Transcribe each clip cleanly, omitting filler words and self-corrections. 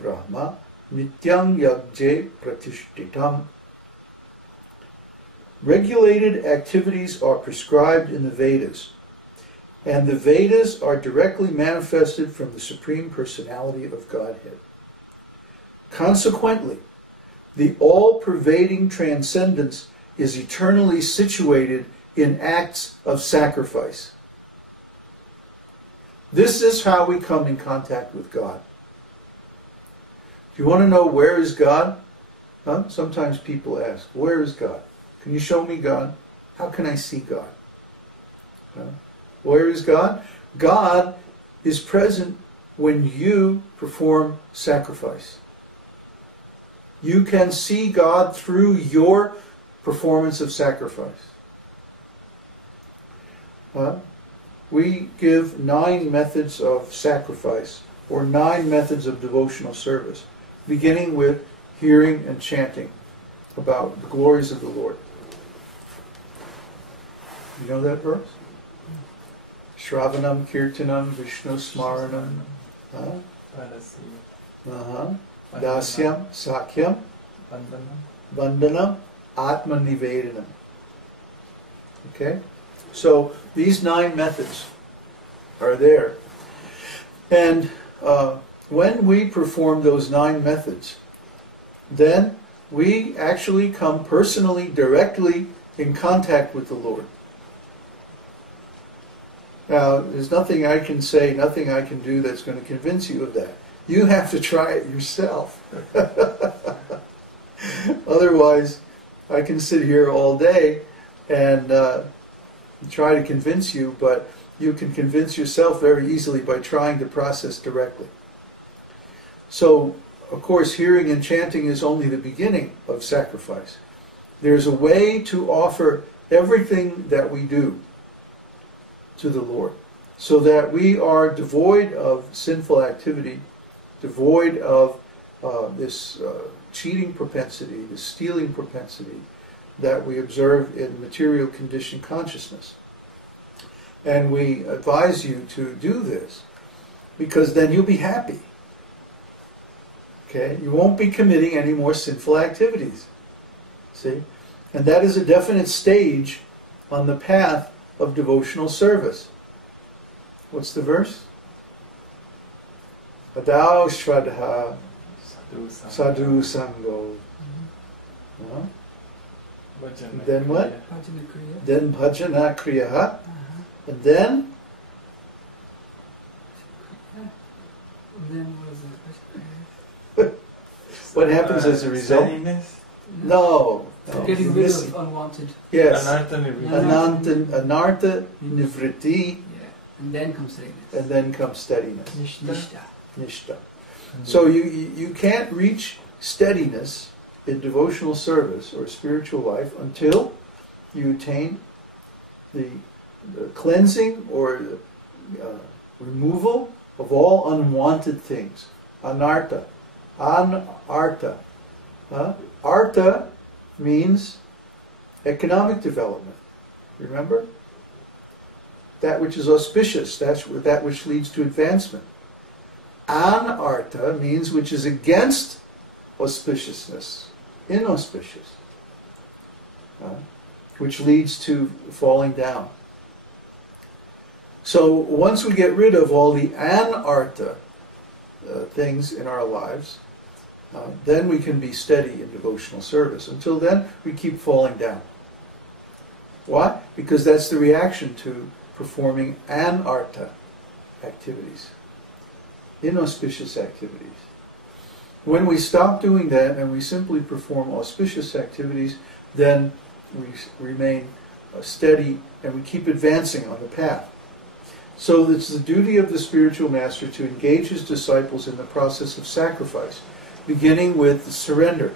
Brahma Nityang Yagje Pratishtitam. Regulated activities are prescribed in the Vedas, and the Vedas are directly manifested from the Supreme Personality of Godhead. Consequently, the all-pervading transcendence is eternally situated in acts of sacrifice. This is how we come in contact with God. Do you want to know where is God? Huh? Sometimes people ask, where is God? Can you show me God? How can I see God? Huh? Where is God? God is present when you perform sacrifice. You can see God through your performance of sacrifice. We give 9 methods of sacrifice, or 9 methods of devotional service, beginning with hearing and chanting about the glories of the Lord. You know that verse? Shravanam Kirtanam Vishnu Smaranam Dasyam Sakyam Bandhanam Atma Nivedanam. Okay? So these 9 methods are there. And when we perform those 9 methods, then we actually come personally, directly in contact with the Lord. Now, there's nothing I can say, nothing I can do that's going to convince you of that. You have to try it yourself. Otherwise, I can sit here all day and try to convince you, but you can convince yourself very easily by trying the process directly. So, of course, hearing and chanting is only the beginning of sacrifice. There's a way to offer everything that we do to the Lord, so that we are devoid of sinful activity, devoid of this cheating propensity, this stealing propensity that we observe in material conditioned consciousness. And we advise you to do this, because then you'll be happy. Okay? You won't be committing any more sinful activities. See? And that is a definite stage on the path of devotional service. What's the verse? Adao Shraddha Sadhu Sango. Then what? Then Bhajana Kriya. And then? What happens as a result? No. Getting rid of unwanted. Yes. Anartha Nivritti. Yeah. And then comes steadiness. And then comes steadiness. Nishta. So you can't reach steadiness in devotional service or spiritual life until you attain the cleansing or the removal of all unwanted things. Anartha. Anartha. Artha means economic development. Remember? That which is auspicious, that which leads to advancement. Anartha means which is against auspiciousness, inauspicious, which leads to falling down. So once we get rid of all the anartha things in our lives, then we can be steady in devotional service. Until then, we keep falling down. Why? Because that's the reaction to performing anartha activities, inauspicious activities. When we stop doing that and we simply perform auspicious activities, then we remain steady and we keep advancing on the path. So it's the duty of the spiritual master to engage his disciples in the process of sacrifice, beginning with the surrender.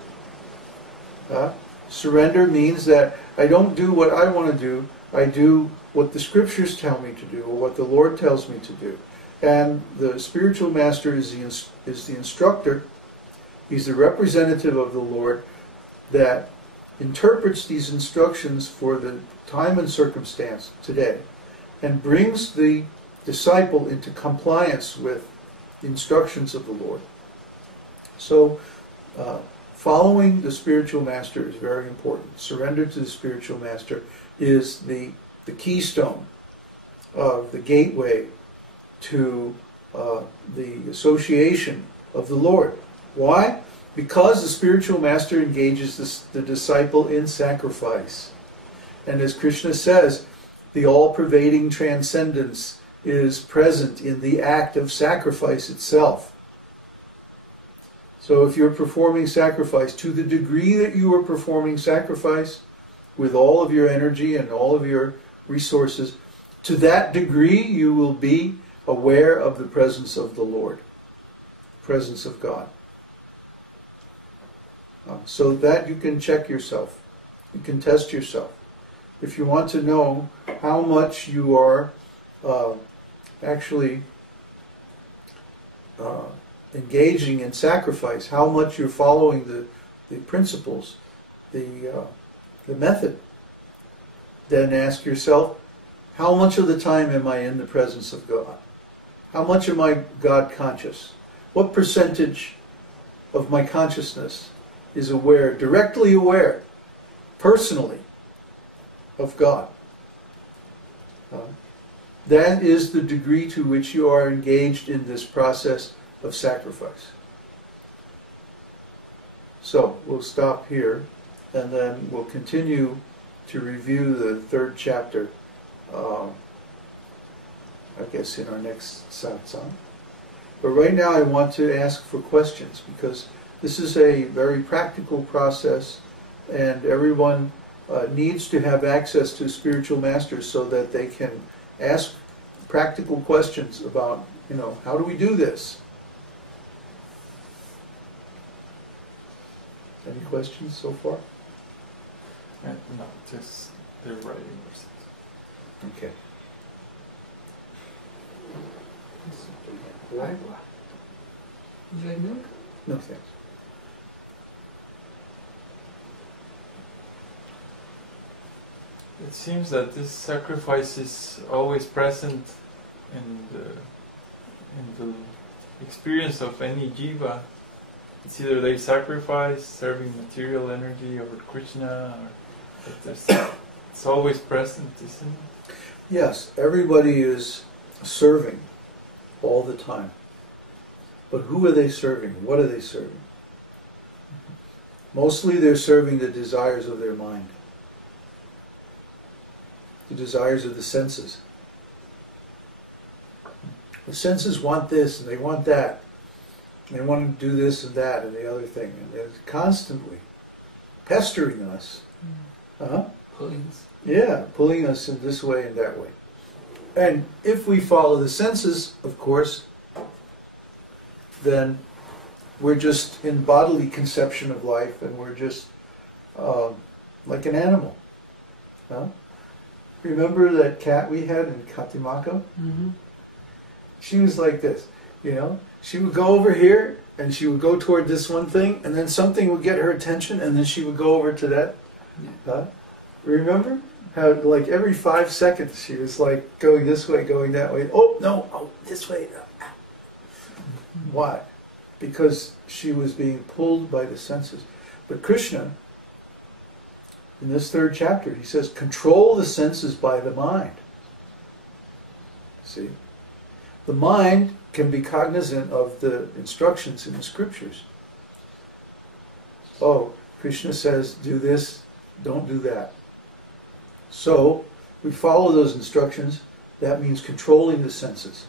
Surrender means that I don't do what I want to do, I do what the scriptures tell me to do, or what the Lord tells me to do. And the spiritual master is the instructor, he's the representative of the Lord that interprets these instructions for the time and circumstance today, and brings the disciple into compliance with the instructions of the Lord. So, following the spiritual master is very important. Surrender to the spiritual master is the keystone of the gateway to the association of the Lord. Why? Because the spiritual master engages the disciple in sacrifice. And as Krishna says, the all-pervading transcendence is present in the act of sacrifice itself. So if you're performing sacrifice, to the degree that you are performing sacrifice with all of your energy and all of your resources, to that degree you will be aware of the presence of the Lord, presence of God. So that you can check yourself, you can test yourself. If you want to know how much you are actually engaging in sacrifice, how much you're following the principles, the method, then ask yourself, how much of the time am I in the presence of God? How much am I God conscious? What percentage of my consciousness is aware, directly aware, personally, of God? That is the degree to which you are engaged in this process of sacrifice. So, we'll stop here, and then we'll continue to review the third chapter, I guess in our next satsang. But right now I want to ask for questions, because this is a very practical process, and everyone needs to have access to spiritual masters so that they can ask practical questions about, how do we do this? Any questions so far? No, just the writing verses. Okay. Would you like milk? No, thanks. It seems that this sacrifice is always present in the experience of any jiva. It's either they sacrifice, serving material energy over Krishna, or it's always present, isn't it? Yes, everybody is serving all the time. But who are they serving? What are they serving? Mostly they're serving the desires of their mind, the desires of the senses. The senses want this and they want that. They want to do this and that and the other thing. And they're constantly pestering us. Pulling us. Yeah, pulling us in this way and that way. And if we follow the senses, of course, then we're just in bodily conception of life, and we're just like an animal. Remember that cat we had in Katimako? Mm-hmm. She was like this, She would go over here, and she would go toward this one thing, and then something would get her attention, and then she would go over to that. Yeah. Remember how, like, every 5 seconds she was like going this way, going that way. Oh no! Oh, this way. Why? Because she was being pulled by the senses. But Krishna, in this third chapter, he says, control the senses by the mind. See? The mind can be cognizant of the instructions in the scriptures. Oh, Krishna says, do this, don't do that. So, we follow those instructions. That means controlling the senses.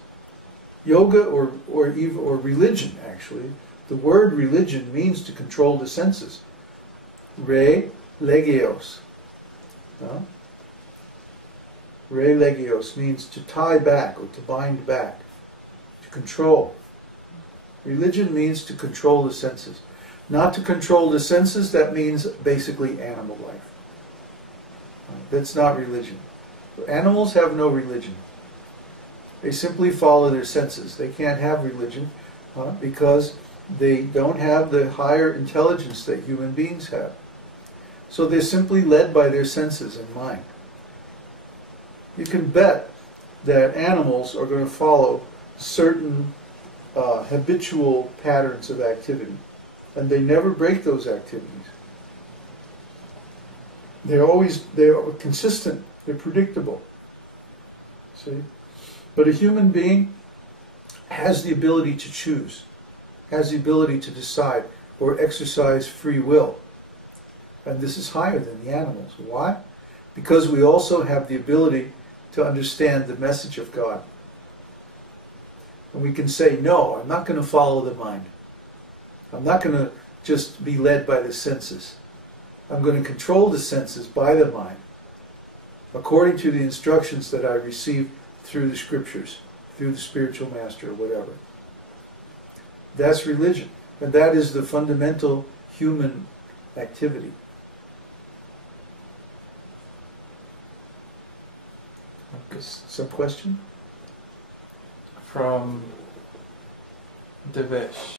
Yoga or religion, actually, the word religion means to control the senses. Re legios. Re legios means to tie back or to bind back, to control. Religion means to control the senses. Not to control the senses, that means basically animal life. That's not religion. Animals have no religion. They simply follow their senses. They can't have religion because they don't have the higher intelligence that human beings have. So they're simply led by their senses and mind. You can bet that animals are going to follow certain habitual patterns of activity. and they never break those activities. They're consistent, they're predictable. See? But a human being has the ability to choose, has the ability to decide or exercise free will. And this is higher than the animals. Why? Because we also have the ability to understand the message of God. And we can say, no, I'm not going to follow the mind. I'm not going to just be led by the senses. I'm going to control the senses by the mind, according to the instructions that I received through the scriptures, through the spiritual master or whatever. That's religion. And that is the fundamental human activity. Okay. Some question? From Devesh.